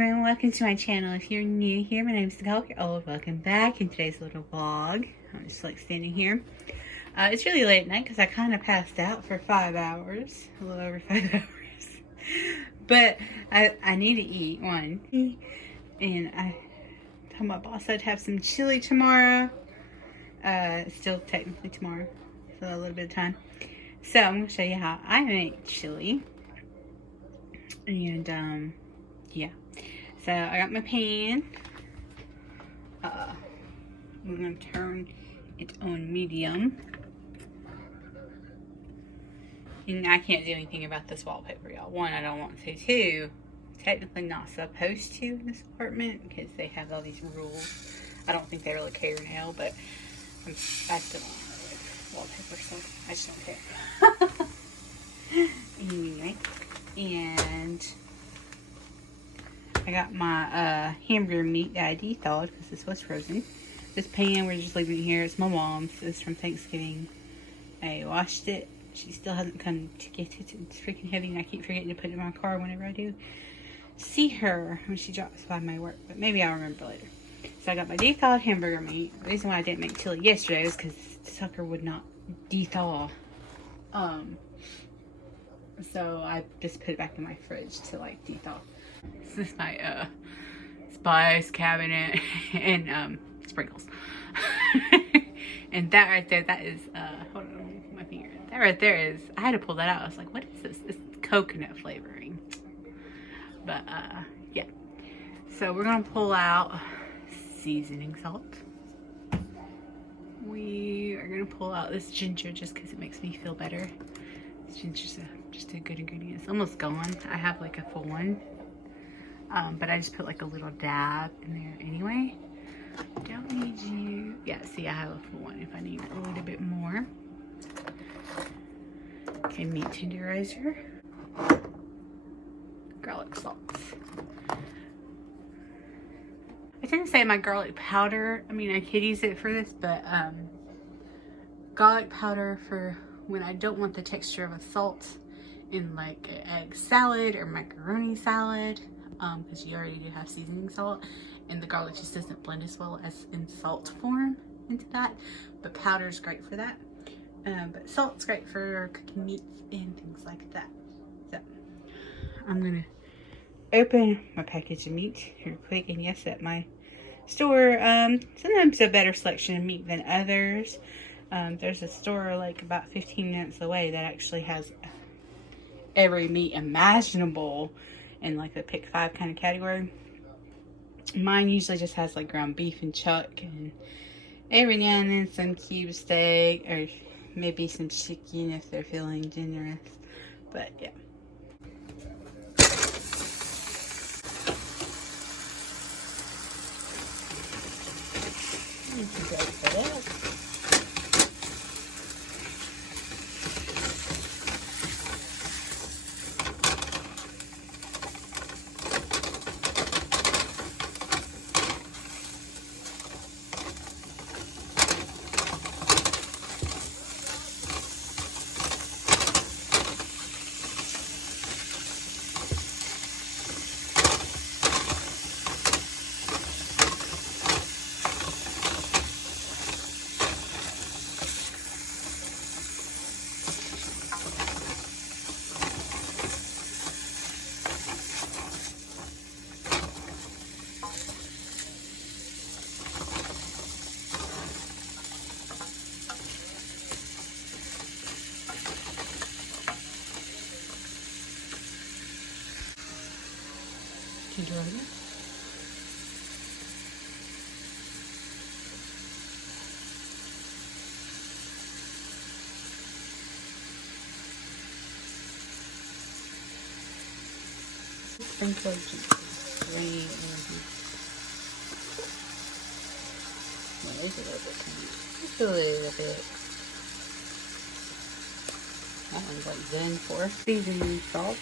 everyone, welcome to my channel. If you're new here, my name is Nicole. If you're old, welcome back in today's little vlog. I'm just like standing here. It's really late at night because I kind of passed out for 5 hours, a little over 5 hours. But I need to eat one. And I told my boss I'd have some chili tomorrow. Still technically tomorrow, so a little bit of time. So I'm going to show you how I make chili. And yeah, so I got my pan. I'm gonna turn it on medium, and I can't do anything about this wallpaper, y'all. One, I don't want to. Two, technically not supposed to in this apartment because they have all these rules. I don't think they really care now, but I still don't like wallpaper, so I just don't care. Anyway. And I got my hamburger meat that I de-thawed because this was frozen. This pan, we're just leaving it here. It's my mom's. It's from Thanksgiving. I washed it. She still hasn't come to get it. It's freaking heavy, and I keep forgetting to put it in my car whenever I do see her when she drops by my work. But maybe I'll remember later. So I got my de-thawed hamburger meat. The reason why I didn't make chili yesterday was because sucker would not de-thaw. So I just put it back in my fridge to like de-thaw. This is my spice cabinet and sprinkles. And that right there, that is hold on, let me put my finger. That right there is, I had to pull that out. I was like, what is this? It's coconut flavoring. But yeah. So we're gonna pull out seasoning salt. We are gonna pull out this ginger just because it makes me feel better. Ginger's just a good ingredient. It's almost gone. I have like a full one, but I just put like a little dab in there anyway. Don't need you. Yeah, see, I have a full one if I need a little bit more. Okay, meat tenderizer, garlic salt. I tend to say my garlic powder. I mean, I could use it for this, but garlic powder for when I don't want the texture of a salt in like an egg salad or macaroni salad, because you already do have seasoning salt, and the garlic just doesn't blend as well as in salt form into that. But powder is great for that. But salt's great for cooking meats and things like that. So I'm gonna open my package of meat here quick. And yes, at my store, sometimes a better selection of meat than others. There's a store like about 15 minutes away that actually has every meat imaginable in like the pick 5 kind of category. Mine usually just has like ground beef and chuck, and every now and then some cube steak or maybe some chicken if they're feeling generous. But yeah. You can go for that. Enjoy it. Sprinkle great. Well, there's a little bit too much. Just a little bit. That one's like done for. Seasoning salt.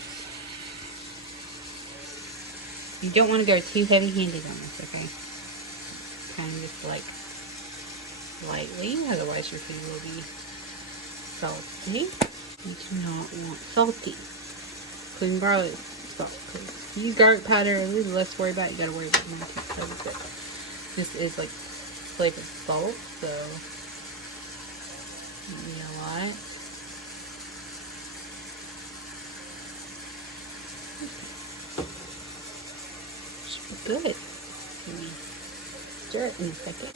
You don't want to go too heavy-handed on this, okay? Kind of just like lightly, otherwise your food will be salty. You do not want salty. Putting garlic salt. If you use garlic powder, there's less to worry about. You gotta worry about when you can't tell it. This is like flavored salt, so you know what? Should be good. Let me stir it in a second.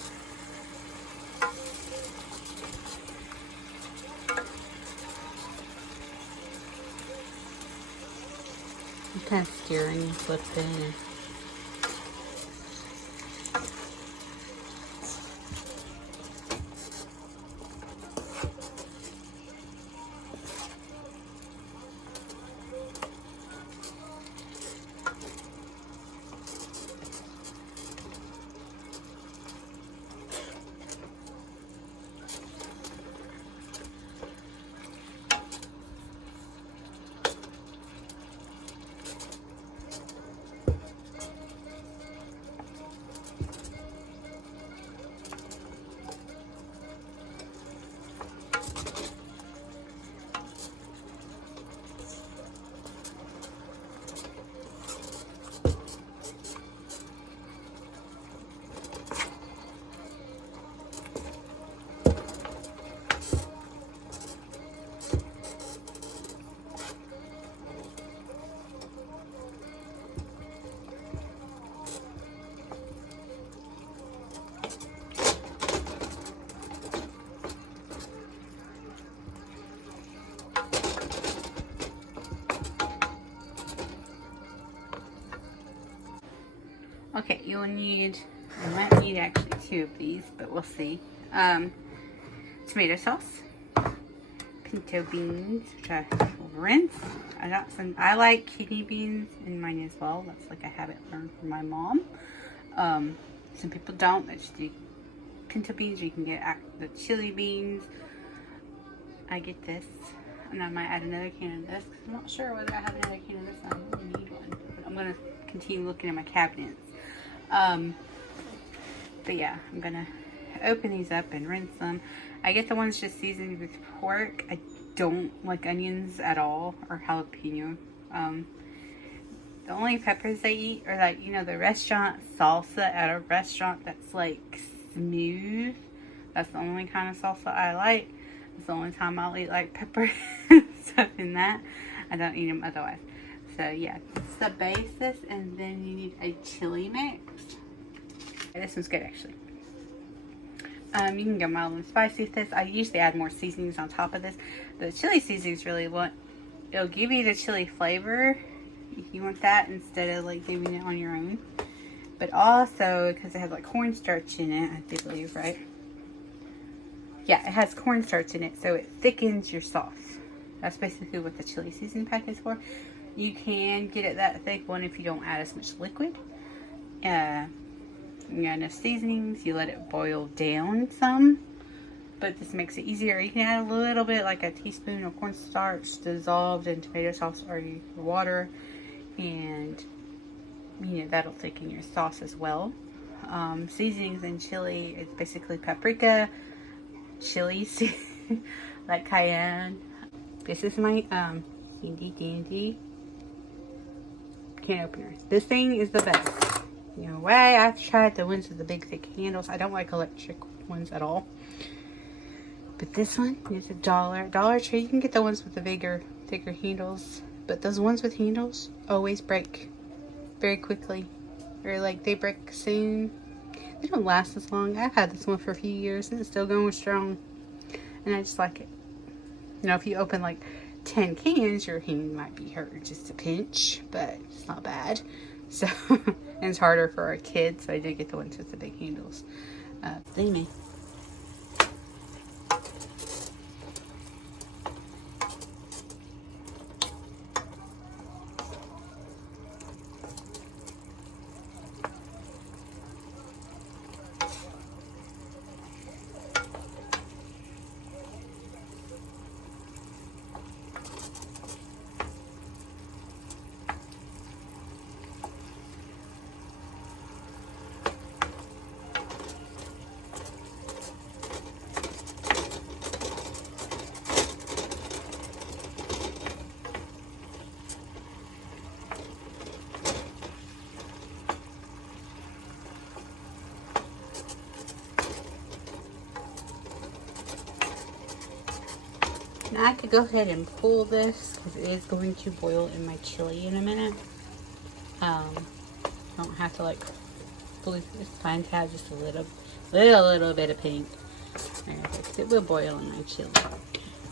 I'm kind of stirring and flipping. Okay, you might need actually 2 of these, but we'll see. Tomato sauce, pinto beans, which I will rinse. I like kidney beans in mine as well. That's like a habit learned from my mom. Some people don't. They just do pinto beans, or you can get the chili beans. I get this, and I might add another can of this, because I'm not sure whether I have another can of this. I really need one, but I'm going to continue looking at my cabinets. But yeah, I'm gonna open these up and rinse them. I get the ones just seasoned with pork. I don't like onions at all, or jalapeno. The only peppers I eat are like, you know, the restaurant salsa at a restaurant that's like smooth. That's the only kind of salsa I like. It's the only time I'll eat like pepper stuff in that. I don't eat them otherwise. So yeah, it's the basis, and then you need a chili mix. This one's good actually. You can go mild and spicy with this. I usually add more seasonings on top of this. The chili seasonings really it'll give you the chili flavor if you want that, instead of like giving it on your own. But also, because it has like cornstarch in it, I do believe, right? Yeah, it has cornstarch in it, so it thickens your sauce. That's basically what the chili seasoning pack is for. You can get it that thick one if you don't add as much liquid. You got enough seasonings, you let it boil down some, but this makes it easier. You can add a little bit, like a teaspoon of cornstarch dissolved in tomato sauce or water, and you know, that'll thicken your sauce as well. Seasonings in chili, it's basically paprika, chilies, like cayenne. This is my handy dandy can opener. This thing is the best. You know why? I've tried the ones with the big thick handles. I don't like electric ones at all. But this one is $1. Dollar Tree, you can get the ones with the bigger, thicker handles. But those ones with handles always break very quickly. Or like they break soon. They don't last as long. I've had this one for a few years and it's still going strong. And I just like it. You know, if you open like 10 cans, your hand might be hurt just a pinch, but it's not bad. So, and it's harder for our kids, so I did get the ones with the big handles. Anyway. I could go ahead and pull this because it is going to boil in my chili in a minute. I don't have to like fully, it's fine to have just a little bit of pink. Because it will boil in my chili.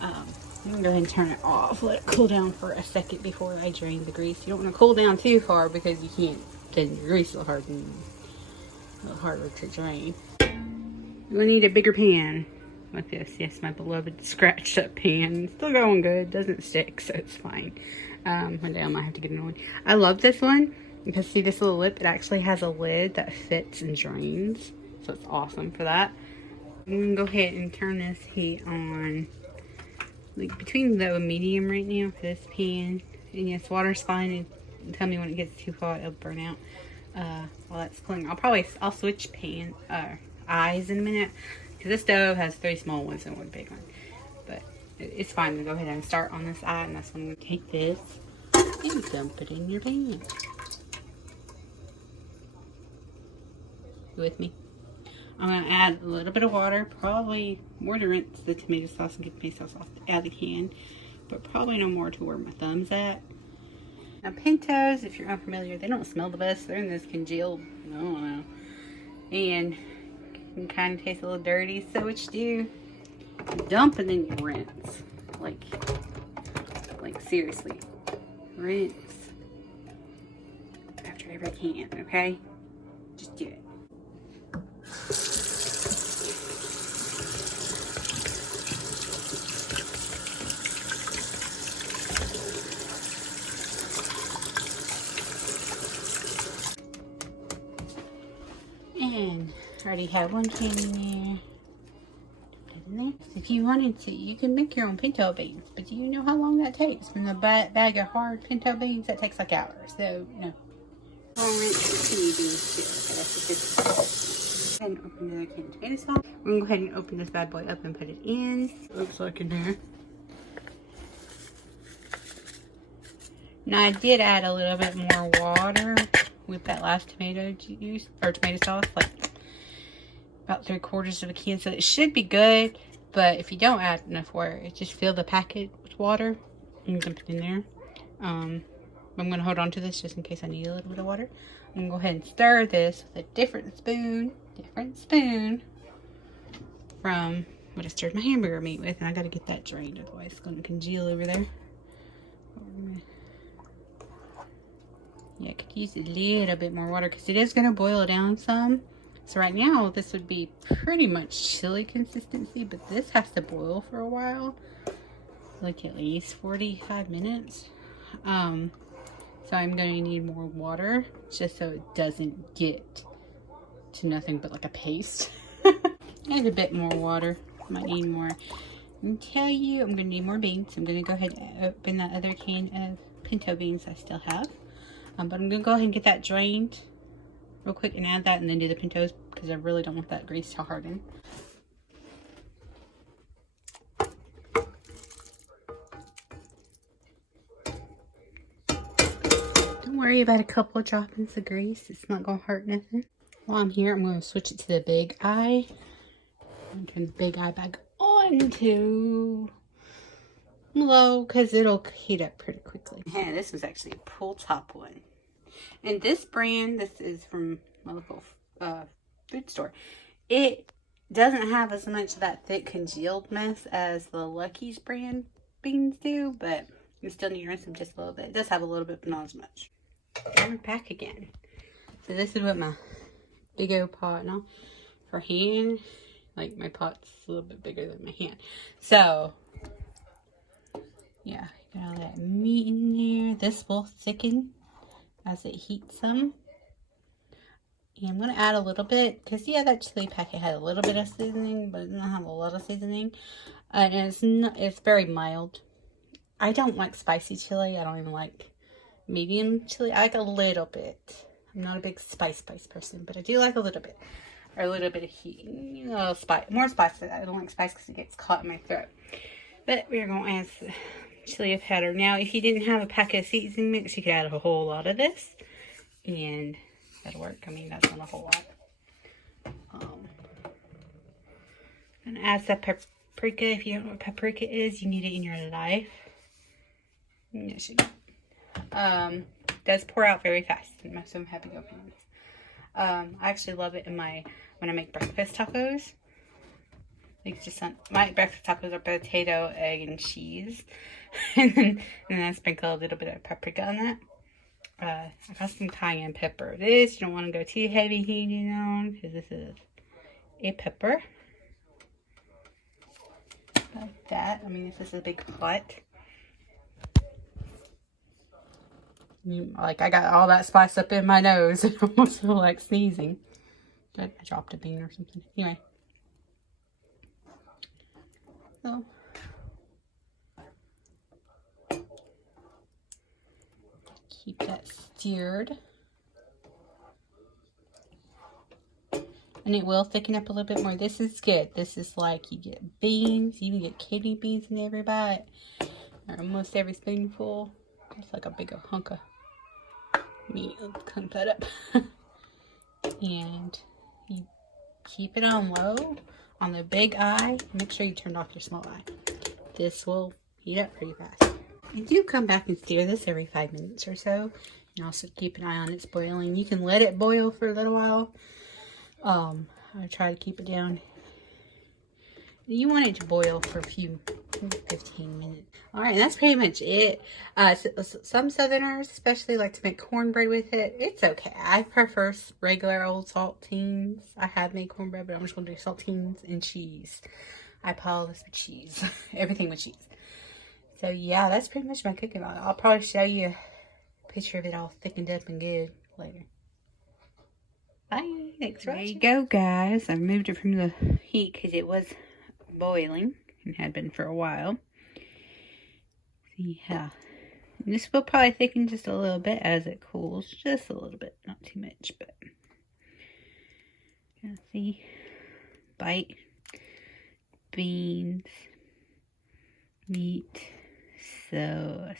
I'm gonna go ahead and turn it off. Let it cool down for a second before I drain the grease. You don't want to cool down too far because you can't, then your grease will harden. A little harder to drain. You'll need a bigger pan like this. Yes, my beloved scratched up pan. Still going good. Doesn't stick, so it's fine. One day I might have to get another one. I love this one because see this little lip? It actually has a lid that fits and drains. So it's awesome for that. I'm going to go ahead and turn this heat on. Like between low and medium right now for this pan. And yes, water's fine. And tell me when it gets too hot, it'll burn out. While that's cooling, I'll switch eyes in a minute. Because this stove has 3 small ones and 1 big one. But it's fine to go ahead and start on this eye. And that's when we take this and dump it in your pan. You with me? I'm going to add a little bit of water, probably more to rinse the tomato sauce and get the tomato sauce out of the can, but probably no more to where my thumb's at. Now pintos, if you're unfamiliar, they don't smell the best. They're in this congealed, I don't know, and can kind of taste a little dirty. So what you do, you dump and then you rinse. Like seriously, rinse after every can, okay? Just do it. And I already have 1 can in there. Put it in there. So if you wanted to, you can make your own pinto beans. But do you know how long that takes? From the bag of hard pinto beans, that takes like hours. So, no. I'll rinse the kidney beans too. Okay, that's a good start. Go ahead and open the other can of tomato sauce. We're going to go ahead and open this bad boy up and put it in. Looks like in there. Now, I did add a little bit more water with that last tomato juice or tomato sauce, like about 3/4 of a can, so it should be good. But if you don't add enough water, just fill the packet with water and dump it in there. I'm gonna hold on to this just in case I need a little bit of water. I'm gonna go ahead and stir this with a different spoon from what I stirred my hamburger meat with, and I gotta get that drained, otherwise it's gonna congeal over there. Yeah, I could use a little bit more water because it is going to boil down some. So right now, this would be pretty much chili consistency, but this has to boil for a while. Like at least 45 minutes. So I'm going to need more water just so it doesn't get to nothing but like a paste. And a bit more water. Might need more. I can tell you, I'm going to need more beans. I'm going to go ahead and open that other can of pinto beans I still have. But I'm going to go ahead and get that drained real quick and add that and then do the pintos because I really don't want that grease to harden. Don't worry about a couple of droppings of grease. It's not going to hurt nothing. While I'm here, I'm going to switch it to the big eye. I'm going to turn the big eye back on to low because it'll heat up pretty quickly. Yeah, this was actually a pull top one. And this brand, this is from my local food store. It doesn't have as much of that thick congealed mess as the Lucky's brand beans do, but you still need to rinse them just a little bit. It does have a little bit, but not as much. And we're back again. So this is what my big old pot now for hand. Like my pot's a little bit bigger than my hand. So yeah, got all that meat in there. This will thicken as it heats some. And I'm going to add a little bit, because yeah, that chili packet had a little bit of seasoning, but it doesn't have a lot of seasoning. And it's very mild. I don't like spicy chili. I don't even like medium chili. I like a little bit. I'm not a big spice person, but I do like a little bit. Or a little bit of heat. A little spice. More spice. I don't like spice because it gets caught in my throat. But we're going to add the chili powder. Now, if you didn't have a packet of seasoning mix, you could add a whole lot of this. And that'll work. I mean, that's not a whole lot. And add the paprika. If you don't know what paprika is, you need it in your life. Yes, you do. Does pour out very fast, and most of them have big openings. I actually love it in when I make breakfast tacos. Like just my breakfast tacos are potato, egg, and cheese, and then I sprinkle a little bit of paprika on that. I got some cayenne pepper. You don't want to go too heavy heating on because this is a pepper. Like that. I mean, this is a big pot. Like, I got all that spice up in my nose. I almost feel like sneezing. But I dropped a bean or something. Anyway. So. Keep that stirred. And it will thicken up a little bit more. This is good. This is like you get beans. You even get kidney beans in every bite. Or almost every spoonful. It's like a big hunk of meat. Let's clean that up. And you keep it on low on the big eye. Make sure you turn off your small eye. This will heat up pretty fast. You do come back and stir this every 5 minutes or so. And also keep an eye on its boiling. You can let it boil for a little while. I try to keep it down. You want it to boil for a few 15 minutes. Alright, that's pretty much it. Some Southerners especially like to make cornbread with it. It's okay. I prefer regular old saltines. I have made cornbread, but I'm just going to do saltines and cheese. I pile this with cheese. Everything with cheese. So yeah, that's pretty much my cooking vlog. I'll probably show you a picture of it all thickened up and good later. Bye. Thanks for watching. There you go, guys. I moved it from the heat because it was boiling and had been for a while. See how this will probably thicken just a little bit as it cools, just a little bit, not too much, but yeah, see, bite, beans, meat, sauce.